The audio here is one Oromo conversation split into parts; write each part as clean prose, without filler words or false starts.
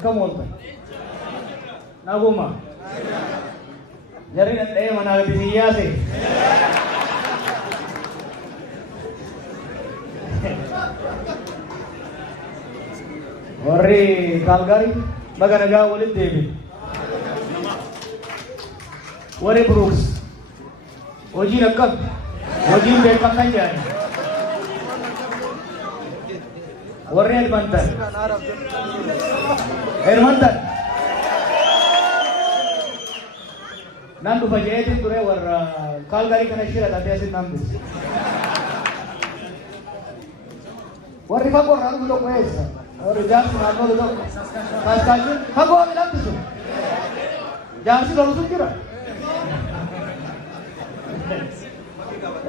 Akkam ooltan? Naguma. Jarri dhadhee manaa gadi siyyaase. Warri Calgary baga nagaa walitti deebi. Warri Brooks hojiin akkam? Hojiin beekan kan jedhani. Warri Edmonton. Nan dhufa jeetiin ture warra Calgary kana shira taatee asin nan dhufu. Warri fagoo irraa dhufu tokko eessa? Warri jaarsi naannoo tokko. Saskaachuun fagoo miidhamtisu. Jaarsi lolutu jira.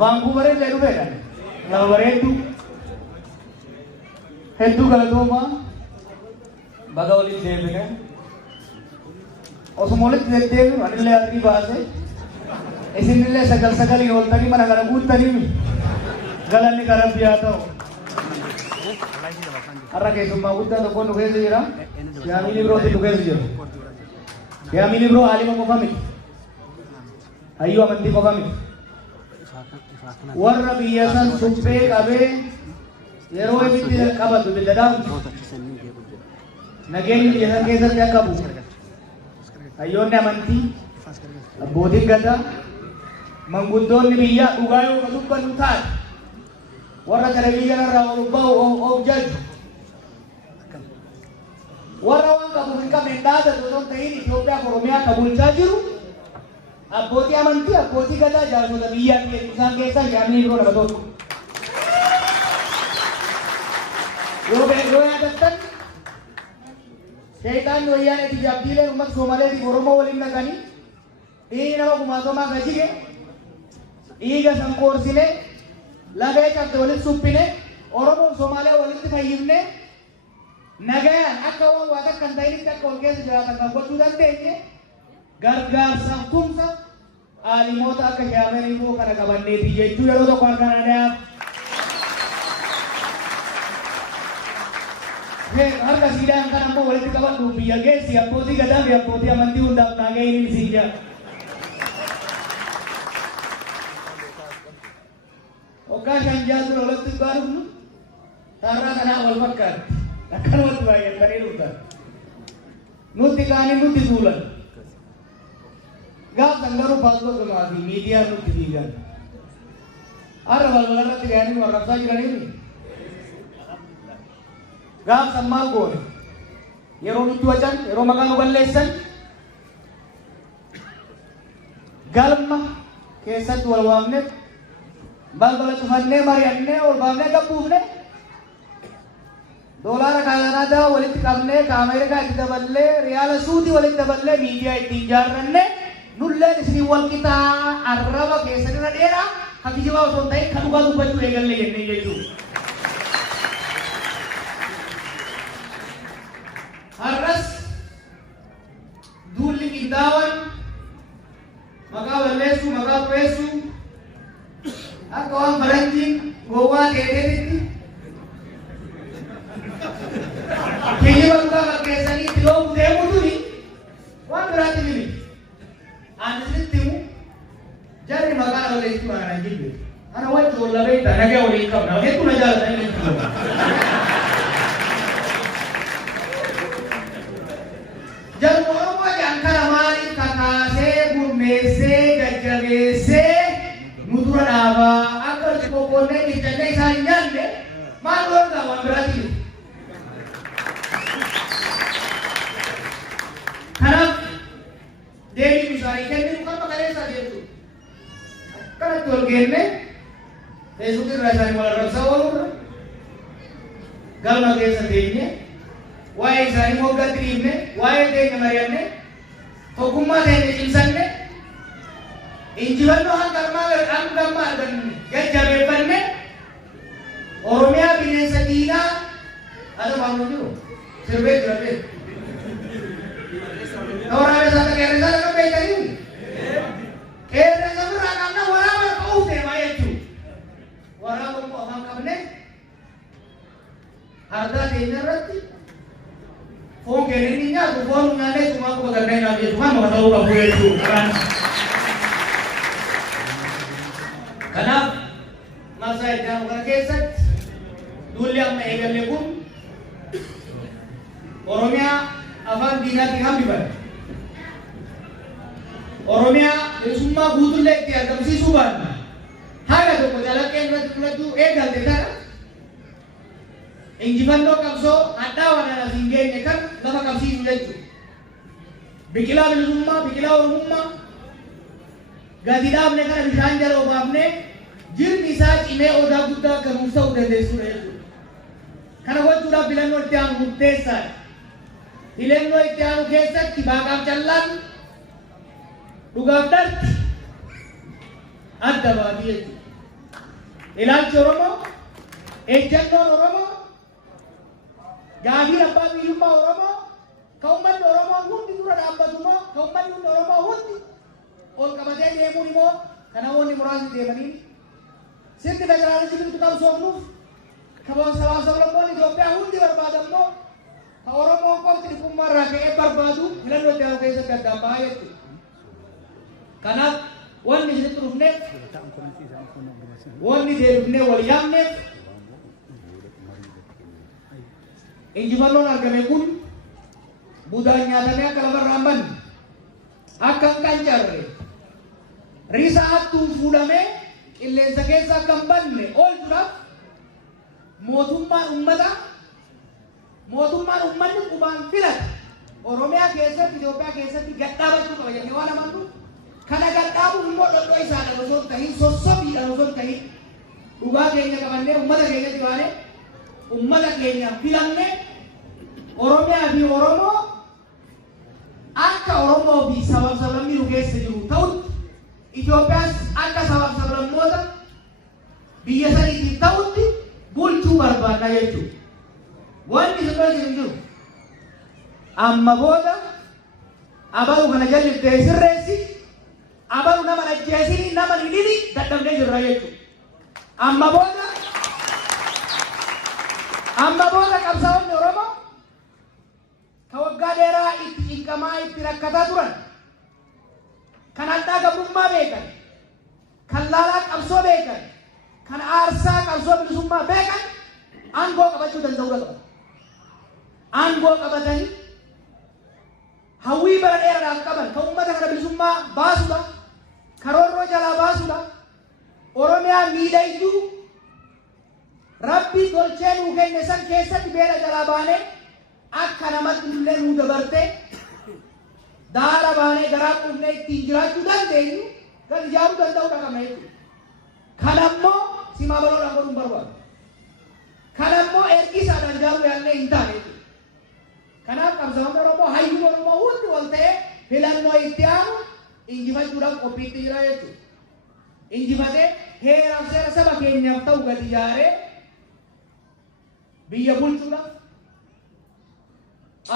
Vancouver illee dhufeedha. Lafa bareedduu. Hedduu galatoomaa. Baga waliin deebine. Osuma walitti deddeebinu anillee adii baase. Isinillee sagal ooltanii mana kana guuttanii galanni Rabbii haa ta'u. Har'a keessummaa guddaa tokkoon nu keessa jira. Yaamini birootti nu keessa jira. Yaamini biroo aalima qofa miti. Hayyuu amantii qofa miti. Warra biyya san suphee qabee yeroo inni qabatu bildaadhaan nageenyi biyya san keessatti akka bu'u. Hayyoonni amantii, abbootiin gadaa, manguddoonni biyyaa dhugaa yoo ka dubbannu taate warra televizyina irraa ol ba'u of jaju. Warra waan qabu hin qabne dhaabatu osoo hin ta'in Itoophiyaa fi Oromiyaa ka bulchaa jiru abbootii amantii, abbootii gadaa, jaarsota biyyaa isaan keessaa Yaamini biroo nama tokko. Yoo yaadattan Shaytaan wayyaanee tijaabbiileen uummata Soomaaleetiif Oromoo waliin naqanii dhiigni nama kumaatamaa gajige dhiiga san koorsine lagee qabde walitti suphine Oromoo Somaalee walitti fayyifne nagayaan akka waan waa takka hin ta'initti akka wal keessa jiraatan kan gochuu dandeenye gargaarsaaf tumsa aalimoota akka Yaamini biroo kana qabanneeti jechuu yeroo tokko harkaan adaaf. Harka sidaan kan ammoo walitti qabadhu biyya geessi abbootii gadaa fi abbootii amantii hundaaf naagee inni isin jira. Waggaa shan jaatu walitti baadhu taarraa kanaa wal fakkaatti. Akkanumatti baay'atanii dhuftan. Nutti kaanii nutti tuulan. Gaafsan garuu paaspoortii fi miidiyaan nutti fiigan. Har'a balbala irratti ga'anii warraabsaa jiranii gaafsan maal goone yeroo nutti wacan yeroo maqaa nu balleessan galma keessatti wal waamne balbala cufannee mari'annee ol baafnee gabbuufne doolaara Kanaadaa walitti qabnee ka Ameerikaa itti daballee riyaala Suudii walitti daballee miidiyaa ittiin ijaarranne nulleen isin wal qixaa arraba keessatti irra dheeraa kan kijibaa osoo hin ta'in kan dhugaa dubbachuu eegalle jennee jechuudha. Har'as duulli qindaa'an maqaa balleessuu maqaa xureessuu akka waan faranjiin gowwaa dheedeetitti kijiba dhugaa fakkeessanii itti loofu deemuutuni waan biraatti miti. Ani isinitti himu jarri maqaa balleessuu kana hin jibbe. Ana wajji wal labeetta nagaa waliin qabna. Hedduu na jaalatanii hin jiru. Jarri Oromoo jaan kana maaliif kakaasee gurmeessee jajjabeessee nu dura dhaabaa akka itti qoqqoonnee jijjannee isaan hin nyaanne maal goonaa waan biraatti miti. Kanaaf deebii isaanii kenninu kan maqaleessaa jechuudha. Akkanatti ol geenne Facebook irraa isaanii wal arrabsaa oolurra galma keessa teenye waa'ee isaanii moggatti dhiibne waa'ee teenya mari'anne tokkummaa teenya cimsanne injifannoo hanga ammaa arganne jajjabeeffanne Oromiyaa bineensa diinaa adamamu jiru sirbee jira beeku. Waraabee sana qeerransa lafa beekanii qeerransa biraa qabna waraabee ka'uuf deemaa jechuudha. Waraabee immoo afaan qabne hardaa teenya irratti foon keenya inni nyaatu foon nyaatee tumaa quba ganneen nyaatu jechuudha maka ta'uu qabu jechuudha. Kanaaf marsaa itti aanu kana keessatti duulli amma eegalle kun Oromiyaa afaan diinaatiin hambifame. Oromiyaa bilisummaa guutuullee itti argamsiisuu baanna. Haala tokko calaqqeen irratti fudhachuu eegalte tana injifannoo qabsoo hadhaawaan as hin geenye kan lafa qabsiisu jechuudha. Biqilaa bilisummaa, biqilaa Oromummaa gadi dhaabne kana bishaan jala obaafnee jirmi isaa cimee odaa guddaa akka nuuf ta'uu dandeessudha jechuudha. Kana gochuudhaaf filannoo itti aanu murteessaadha. Filannoo itti aanu keessatti baaqaaf callaan dhugaaf darti adda baati jechuudha. Ilaalchi Oromoo, ejjannoon Oromoo, gaafiin abbaa biyyummaa Oromoo, kan uummanni Oromoo hundi dura dhaabbatu moo kan uummanni Oromoo hundi ol qabatee deemuun immoo kan namoonni muraasni deemanii sirni federaalizimii qabsoofnuuf kan sablammoonni Itoophiyaa hundi barbaadan moo kan Oromoon qofti dhiqummaa irraa ka'ee barbaadu filannoo itti aanu keessatti addaan bahaa jechuudha. Kanaaf wanni isinitti dhufneef wanni deebifnee wal yaamneef injifannoon argame kun budaan nyaatamee akka lafarraa hin banne akka hin qancarre riisa hattuun fuudhamee qilleensa keessa akka hin banne oolchuudhaaf mootummaan uummanni qubaan filate Oromiyaa keessatti Itoophiyaa keessatti gadhaabachuu qaba jennee waan amannuuf kana gadhaabuun immoo dhodhoo isaadhaan osoo hin tahin sossobiidhaan osoo hin tahin dhugaa keenya qabannee uummata keenyatti baanee uummata keenya filannee Oromiyaa fi Oromoo akka Oromoo fi sabab sablammii nu keessa jiru ta'utti Itoophiyaas akka sabab sablammoota biyya saniitiif ta'utti bulchuu barbaadna jechuudha. Wanni isin hin jiru amma booda abalu kana jalliftee sirreessi abalu nama ajjeesini nama hidhini dadhabnee jirra jechuudha. Amma booda qabsaa'onni Oromoo ka waggaa dheeraa itti cinqamaa itti rakkataa turan kan hadhaa gabrummaa beekan kan laalaa qabsoo beekan kan aarsaa qabsoo bilisummaa beekan aangoo qabachuu danda'uu qabu. Aangoo qabatanii hawwii bara dheeraadhaaf qaban kan uummata kana bilisummaa baasuudha karoorroo jalaa baasuudha Oromiyaa miidhayyuu rabbi tolchee nuu kenne san keessatti beela jalaa baanee akka namatti illee nuu dabartee daara baanee garaa quufnee ittiin jiraachuu dandeenyu kan ijaaruu danda'uu dhaqama jechuudha. Kan ammoo simaa baloodhaan godhuun barbaadu. Kan ammoo ergisaadhaan ijaaruu yaallee hin taane jechuudha. Kanaaf qabsaa'onni Oromoo hayyuun Oromoo hundi wal ta'ee filannoo itti aanu injifachuudhaaf qophiitti jira jechuudha. Injifatee heeraaf seera saba keenyaaf ta'u gadi ijaaree biyya bulchuudhaaf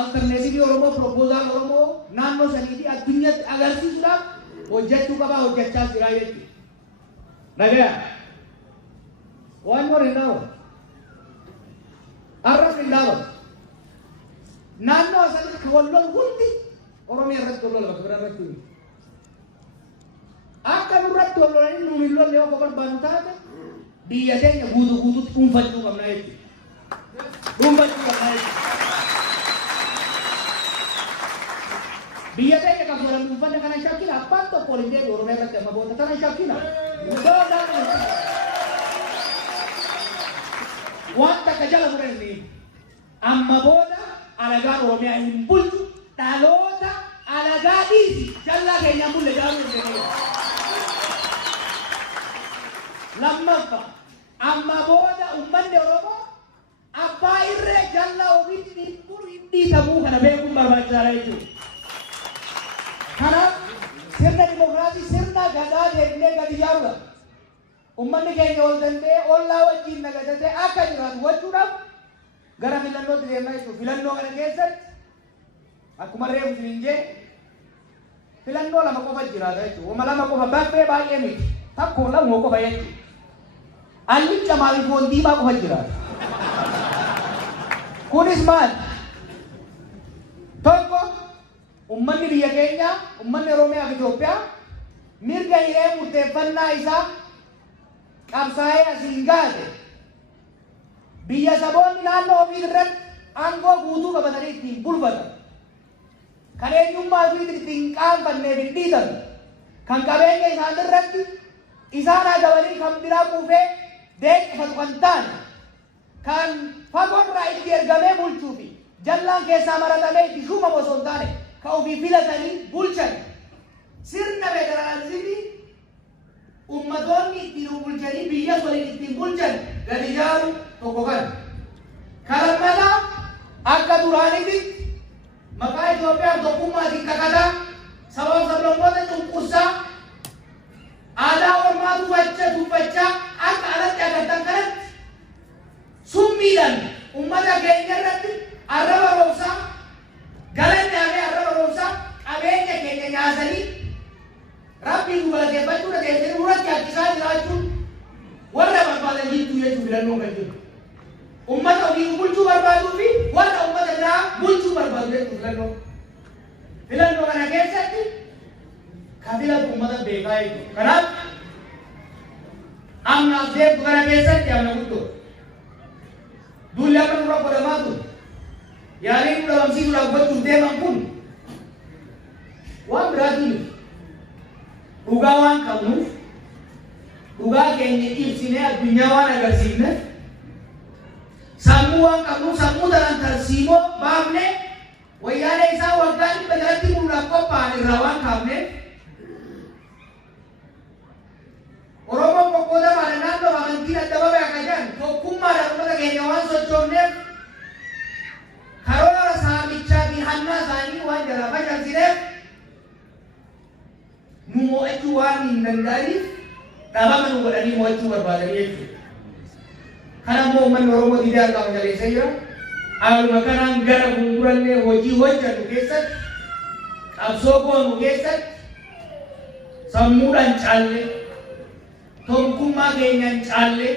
alternatiivii Oromoo proposal Oromoo naannoo sanii fi addunyaatti agarsiisuudhaaf hojjechuu qabaa hojjechaa jira jechuudha. Nagayaa waan more hin dhaabatu arrabni hin dhaabatu naannoo sanitti wallol hundi Oromiyaa irratti wallol bakka biraa irratti hundi akka nurratti wallolanii nuun hin lolle yoo barbaadu taate biyya keenya guutuutti dhuunfachuu qabna jechuudha. Dhuunfachuu qabna jechuudha. Biyya keenya kan godhamu dhuunfanne kana shakkina abbaan tokko waliin deebi'u Oromiyaa irratti amma booda kana shakkina. Waan takka jala fudhanne amma booda alagaan Oromiyaa hin bulchu dhaloota alagaa dhiisi jallaa keenyaan bulle jaaruu hin deemee. Lammaffaa amma booda uummanni Oromoo abbaa irree jallaa ofiitti dhiitamuu kana beekuun barbaachisaadha jechuudha. Kanaaf sirna dimokiraasii sirna gadaa deemnee gadi ijaaruudha. Uummanni keenya ol danda'ee ollaa wajjin nagadatee akka jiraatu gochuudhaaf gara filannootti deemaa jechuudha. Filannoo kana keessatti akkuma reefu hin jee filannoo lama qofa jiraata jechuudha. Wama lama qofa bakkee baay'ee miti. Takko lama qofa jechuudha. Allicha maaliif diimaa qofa jiraata. Kunis maal? Tokko ummanni biyya keenya ummanni Oromiyaa fi Itoophiyaa mirga hiree murteeffannaa isaa qabsaa'ee asiin gaate biyya saboonni naannoo ofii irratti aangoo guutuu qabatanii ittiin bulfatan kan eenyummaa ofii ittiin qaanfannee fi dhiitan kan qabeenya isaan irratti isaan agabanii kan biraa kuufee deeqifatu kan ta'an kan fagoorraa itti ergamee bulchuu fi jallaan keessaa maratamee itti shuumamu osoo hin taane kan ofii filatanii bulchan sirna federaalizimii ummatoonni ittiin bulchanii biyya waliin ittiin bulchan gadi ijaaru tokko kan lammataa akka duraanitti maqaa Itoophiyaa tokkummaatiin kakataa sababa sablammoota cunqursaa aadaa ormaa tuffachaa akka alatti agartan kanatti summiidhaan ummata keenya irratti arraba roobsaa galanni hafee arraba roobsaa qabeenya keenya nyaatanii rabbiin galateeffachuu dhageessanii duratti harkisaa jiraachuun warra barbaadan jirtu jechuu filannoo kan jiru. Ummata ofii bulchuu barbaaduu fi warra ummata biraa bulchuu barbaadu jechuu filannoo. Filannoo kana keessatti kan filatu ummata beekaa jechuudha. Kanaaf amnaaf deemtu kana keessatti amna guddoo. Duulli akka nurra godhamaa ture. Yaaliin nu dhabamsiisuudhaaf gochuuf deeman kun waan biraatiin dhugaa waan qabnuuf dhugaa keenya ibsinee addunyaa waan agarsiifneef sammuu waan qabnuuf sammuu tanaan tarsiimoo baafnee wayyaanee isaa waggaa dhibba jalatti muruudhaaf qophaa'an irraa waan kaafneef Oromoon qoqqoodamaan naannoo amantiin adda babee akka jedhan tokkummaadhaan uummata keenya waan sochoofneef karoora saamichaa fi hannaa isaanii waan jalaa facalsineef nu mo'achuu waan hin danda'aniif dhabama nu godhanii mo'achuu barbaadanii jechuudha. Kana immoo uummanni Oromoo diidaa argamu jaleessa jira. Haaluma kanaan gara fuuldurallee hojii hojjennu keessatti qabsoo goonu keessatti sammuudhaan caallee tokkummaa keenyaan caallee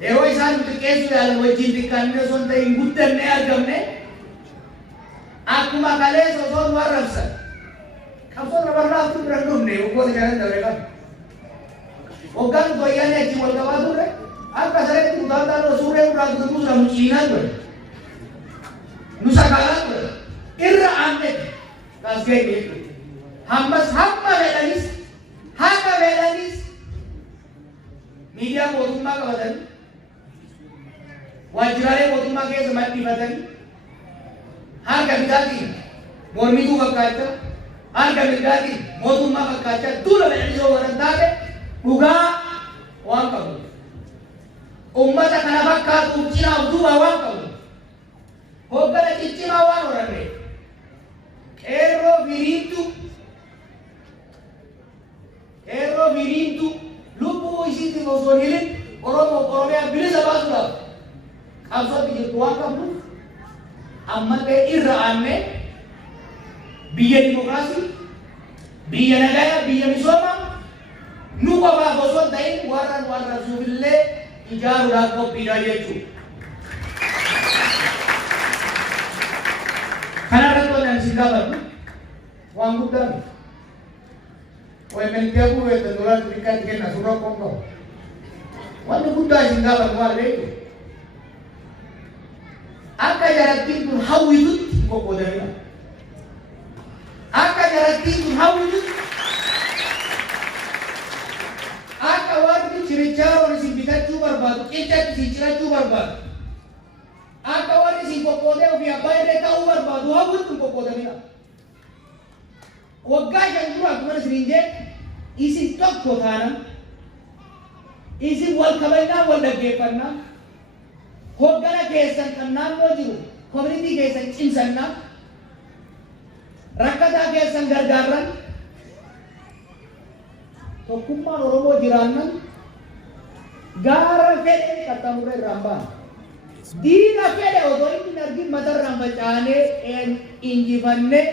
yeroo isaan xiqqeessuu yaalan wajjin xiqqaannee osoo hin ta'in guddannee argamne akkuma kalee osoo nu arrabsan qabsoo barbaaduu bira dhumne waggoota jalan dabre qabu. Waggaan wayyaanee achi wal qabaa turre akka sareetti utaaltaan suuree irraa guutuu jedhamu ciinaa ture. Nu sakaalaa ture. Irra aannetti kaas ga'e hammas hamma fedhanis hanga fedhanis miidiyaa mootummaa qabatanii waajjiraalee mootummaa keessa maxxifatanii harka bitaatiin mormituu fakkaachaa harka mirgaatiin mootummaa fakkaachaa duula fedhanii yoo waran taate dhugaa waan qabu. Ummata kana fakkaatuuf cinaaf duuba waan qabu. Hoggana ciccimaa waan horanne qeerroo firiintu lubbuu isiitti osoo hin hilin Oromiyaa bilisa baasuudhaaf qabsootti jirtu waan qabnuuf ammallee irra aannee biyya dimokiraasii, biyya nagayaa, biyya misoomaa nu qofaaf osoo hin ta'in warra nu arrabsuufillee ijaaruudhaaf qophiidha jechuudha. Kanarratti wanti ani si gaafadhu waan guddaa miti. Waymentii abbuu beekta dolaan xiqqaatti kenna surra qoqqabu. Wanti guddaa isin gaafadhu maal beektu? Akka jarattiin kun hawwitutti qoqqoodamina. Akka jarattiin kun hawwitutti akka warri chirichaaroon isin bitachuu barbaadu, qicatti isin cirachuu barbaadu. Akka warri isin qoqqoodee ofii abbaa irree ta'uu barbaadu hawwittu qoqqoodamina. Waggaa shan dura akkuma isin jedhe isin tokko taana isin wal kabajnaa wal dhaggeeffannaa hoggana keessan kan naannoo jiru koominitii keessan cimsannaa rakkataa keessan gargaarran tokkummaan Oromoo jiraannan gaara fedhe qaxxamurree irraan baana. Diina fedhe otoo inni argin matarraan facaanee injifannee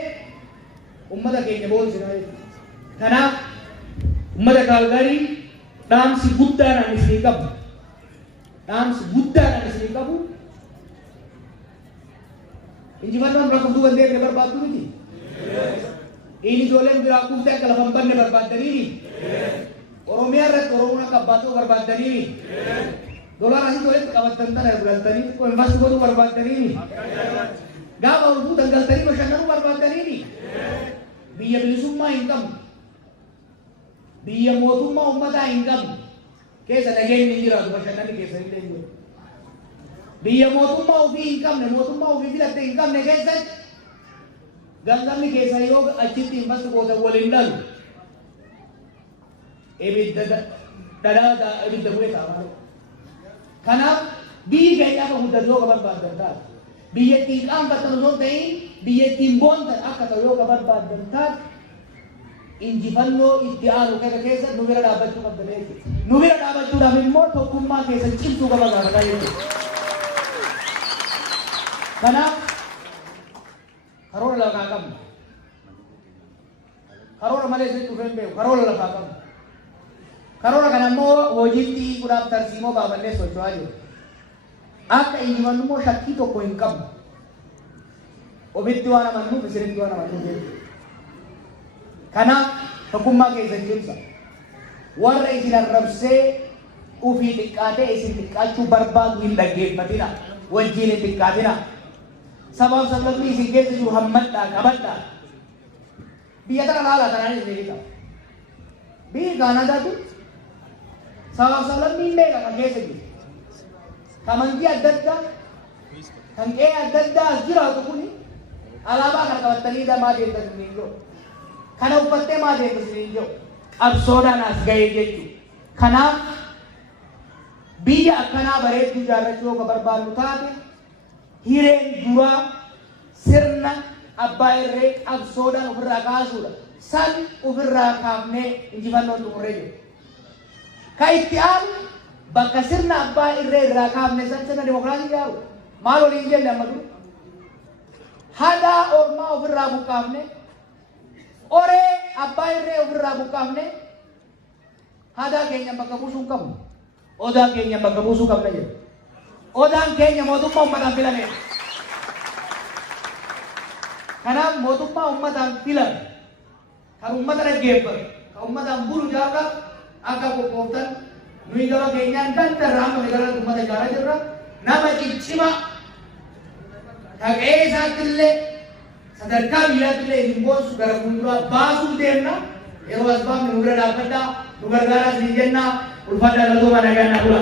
ummata keenya boonsina jechuudha. Kanaaf ummata Kaalgarii dhaamsi guddaadhaan isinii qabu. Dhaamsi guddaadhaan isinii qabu. injifannoon rakkoo bandee ne barbaaddu miti. Inni ijoolleen biraa kuftee akka lafa hin banne barbaaddanii Oromiyaa irratti Oromoon akka abbaatoo barbaaddanii dolara hin walitti qabattan tana ergaltanii investi godhuu barbaaddanii gaafa urguu dangaltanii bashannanuu barbaaddanii biyya bilisummaa hin qabnu biyya mootummaa uummataa hin qabnu keessa nageenyi hin jiraatu bashannanni keessa illee hin jiru. Biyya mootummaa ofii hin qabne mootummaa ofii filatte hin qabne keessatti gangamni keessa yoo achitti investi gootan waliin dhalu ibidda dhadhaa ibidda bu'ee taa'aa. Kanaaf biyyi keenya akka guddatu yoo barbaaddan taate biyyattiin qaanfatan osoo ta'in biyyattiin boontan akka ta'u yoo barbaaddan taate injifannoo itti aanu keessa nu bira dhaabbachuu qabda beekte. Nu bira dhaabbachuudhaaf immoo tokkummaa keessa cimsuu qaba gaafata jechuudha. Kanaaf karoora lafaa qabna. Karoora malee sitti dhufee hin beeku. Karoora lafaa qabna. Karoora kana immoo hojiitti guddaaf tarsiimoo baafannee socho'aa jiru. Akka injifannu immoo shakkii tokko hin qabnu. Ofitti waan amannuuf isinitti waan amannuuf jechuudha. Kanaaf tokkummaa keessa cimsa. Warra isin arrabsee ufii xiqqaatee isin xiqqaachuu barbaadu hin dhaggeeffatina. Wajjin hin xiqqaatina. Sabaaf sababni isin keessa jiru hammadhaa qabadhaa. Biyya tana laalaa tanaan isin beekama. Biyyi Kaanaadaatu sabaaf sababni hin beeka kan keessa jiru. Amantii adda addaa kan qe'ee adda addaa as jiraatu kuni alaabaa kana qabattanii maa deemtan hin jiru. Kana uffattee maa deemtan hin jiru. Qabsoodhaan as ga'ee jechuudha. Kanaaf biyya akkanaa bareedduu ijaarrachuu yoo barbaadnu taate hireen duraa sirna abbaa irree qabsoodhaan ofirraa kaasuudha. San ofirraa kaafnee injifannoon xumurree jiru. Ka itti aanu bakka sirna abbaa irree irraa kaafne san sirna dimokiraasii ijaaru. Maal waliin jenne amma dura? Hadaa ormaa ofirraa buqqaafne oree abbaa irree ofirraa buqqaafne hadaa keenya bakka buusuu hin qabnu. Odaa keenya bakka buusuu qabna jedhu. Odaan keenya mootummaa uummataan filame. Kanaaf mootummaa uummataan filame kan uummata dhaggeeffatu kan uummataan bulu jaarraa akka qophooftan nuyi gaba keenyaan dandarraa amma gara uummata ijaaraa jirra. Nama ciccima dhaqee isaatti illee sadarkaa biyyaatti illee hin boonsu gara fuulduraa baasuuf deemna. Yeroo as baafne nu bira dhaabbadhaa nu gargaaraa isin jennaa ulfaadhaa galtooma nagaa naa bula.